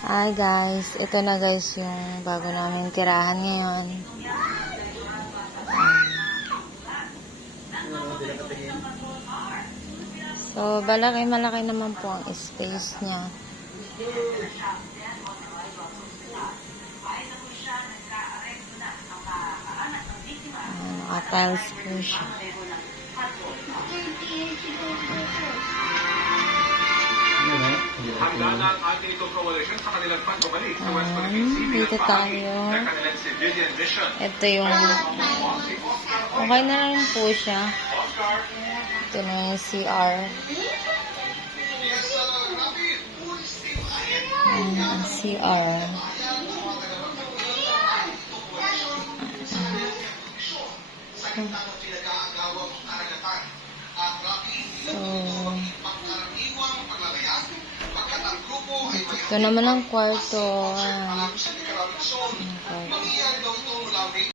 Hi guys, ito na guys yung bago namin tirahan ngayon. So, malaki naman po ang space niya. Naka-tiles po siya. Handa na ang anti-ito coalition sa kanilang pagbabalik sa West Dito tayo. kanilang civilian mission. Ito yung okay na rin po siya. Ito na yung CR. Ang CR. Ito naman ang kwarto. Ayan.